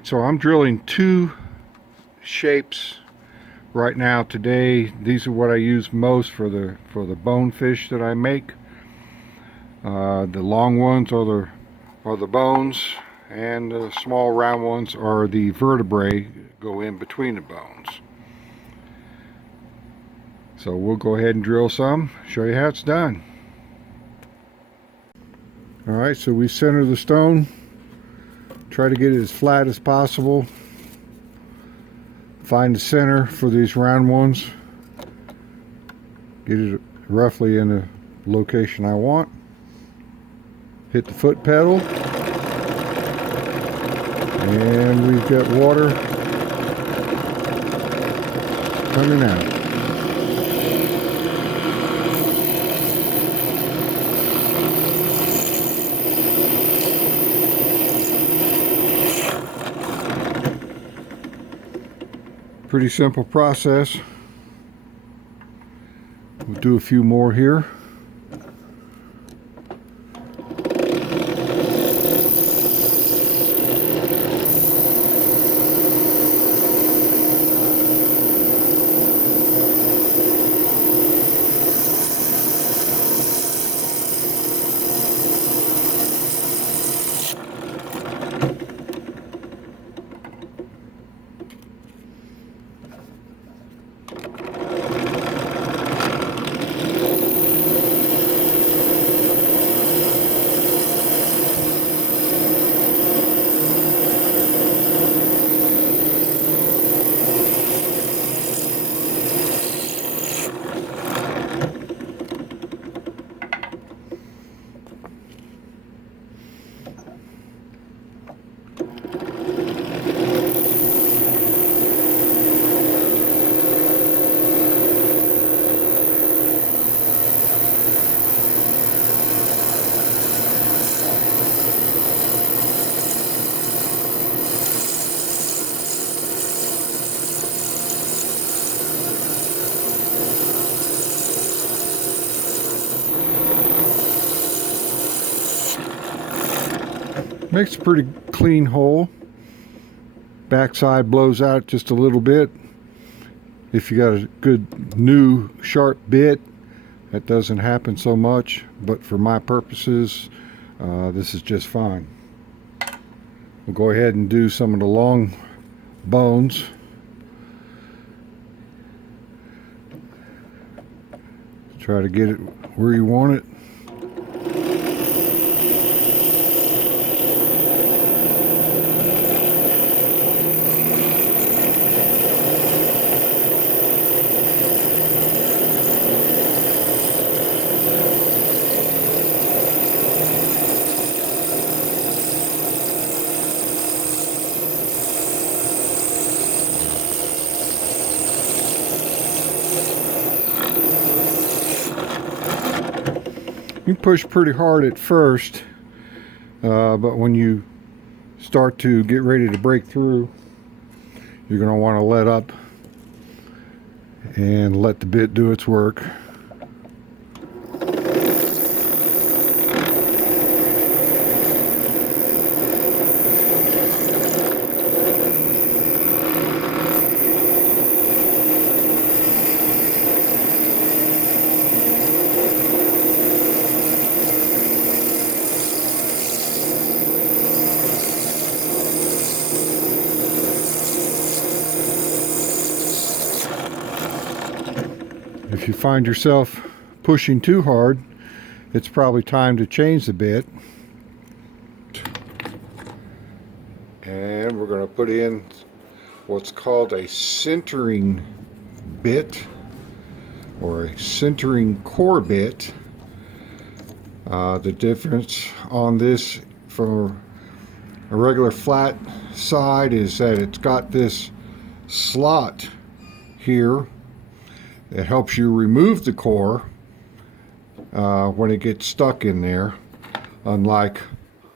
Alright, so I'm drilling two shapes right now today. These are what I use most for the bonefish that I make. The long ones are the bones, and the small round ones are the vertebrae, go in between the bones. So we'll go ahead and drill some, show you how it's done. Alright, so we center the stone, try to get it as flat as possible. Find the center for these round ones, get it roughly in the location I want. Hit the foot pedal, and we've got water coming out. Pretty simple process. We'll do a few more here. Makes a pretty clean hole. Backside blows out just a little bit. If you got a good new sharp bit, that doesn't happen so much, but for my purposes, this is just fine. We'll go ahead and do some of the long bones. Try to get it where you want it. You push pretty hard at first, but when you start to get ready to break through, you're going to want to let up and let the bit do its work. If you find yourself pushing too hard, it's probably time to change the bit. And we're going to put in what's called a centering bit, or a centering core bit. The difference on this from a regular flat side is that it's got this slot here. It helps you remove the core when it gets stuck in there, unlike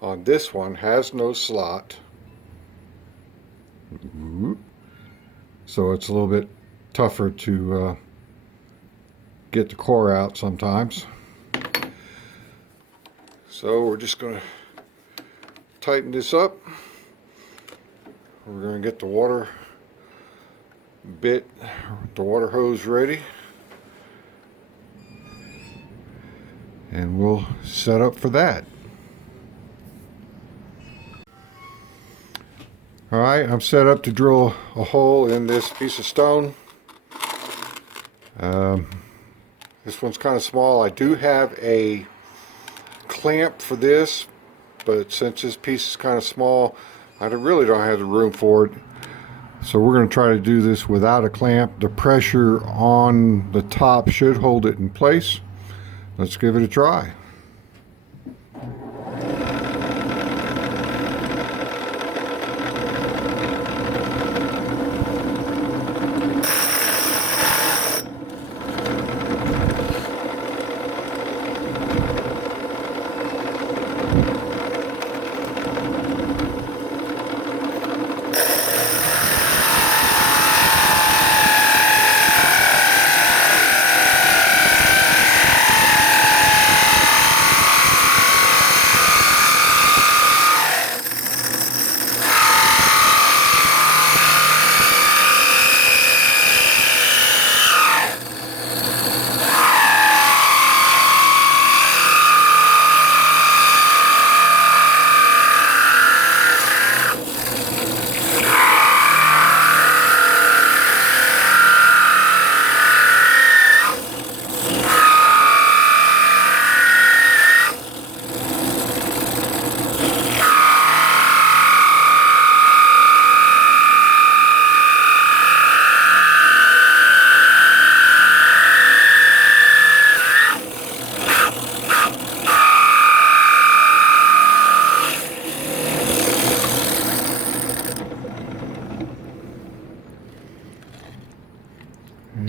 on this one, has no slot. So it's a little bit tougher to get the core out sometimes. So we're just going to tighten this up. We're going to get the water bit, the water hose ready, and we'll set up for that. Alright, I'm set up to drill a hole in this piece of stone. This one's kind of small. I do have a clamp for this, but since this piece is kind of small, I really don't have the room for it. So we're going to try to do this without a clamp. The pressure on the top should hold it in place. Let's give it a try.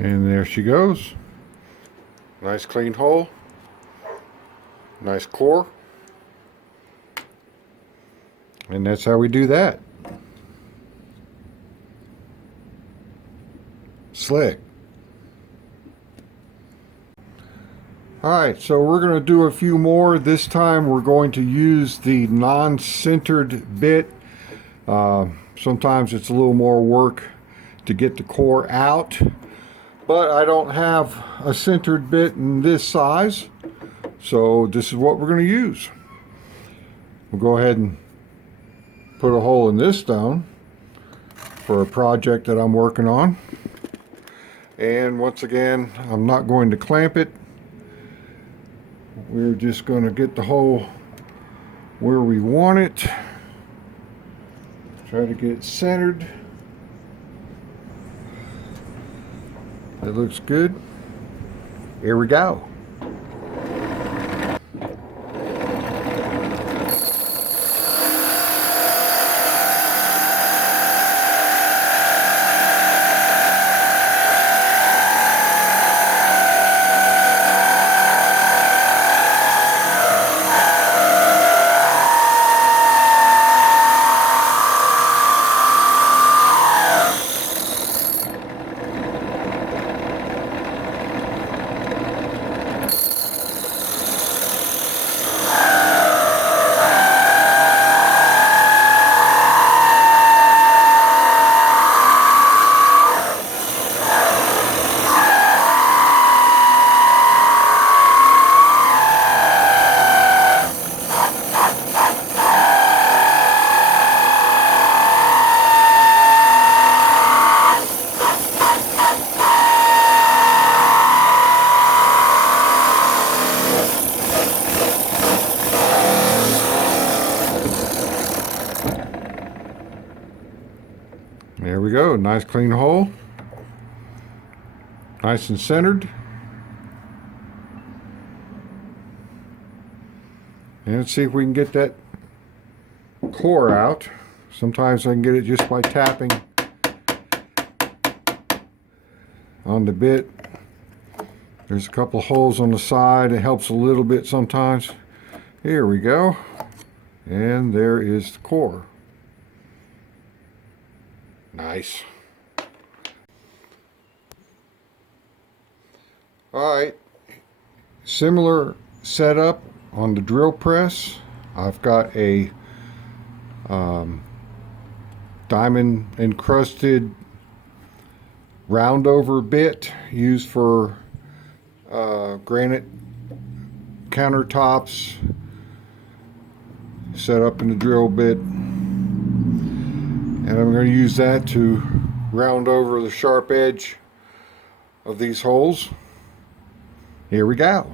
And there she goes. Nice clean hole. Nice core. And that's how we do that. Slick. Alright, so we're going to do a few more. This time we're going to use the non-centered bit. Sometimes it's a little more work to get the core out, but I don't have a centered bit in this size, so this is what we're going to use. We'll go ahead and put a hole in this stone for a project that I'm working on. And once again, I'm not going to clamp it. We're just going to get the hole where we want it. Try to get it centered. It looks good. Here we go. There we go, nice clean hole. Nice and centered. And let's see if we can get that core out. Sometimes I can get it just by tapping on the bit. There's a couple holes on the side. It helps a little bit sometimes. Here we go. And there is the core. Nice. Alright, similar setup on the drill press. I've got a diamond encrusted round over bit used for granite countertops, set up in the drill bit, and I'm going to use that to round over the sharp edge of these holes. Here we go.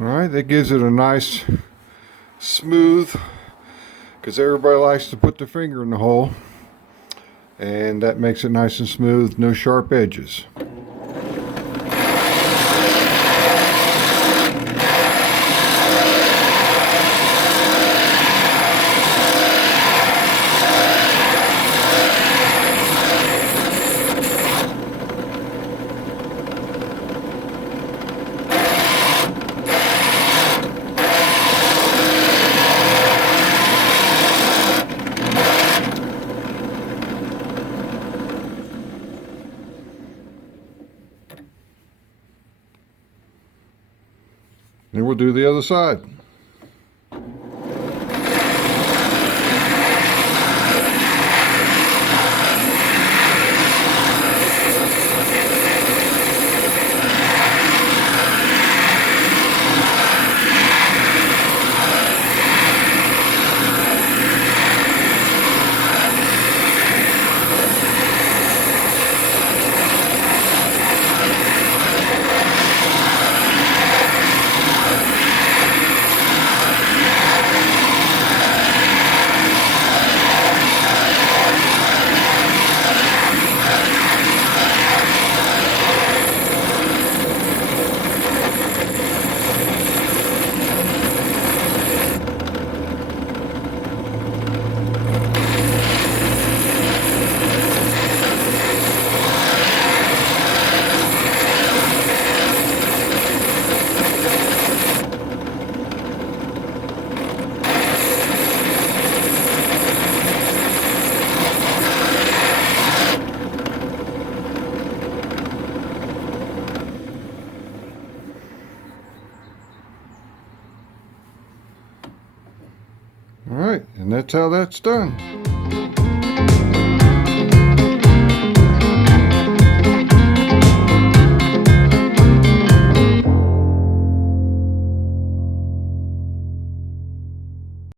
Alright, that gives it a nice smooth, because everybody likes to put their finger in the hole, and that makes it nice and smooth, no sharp edges. And we'll do the other side. Alright, and that's how that's done.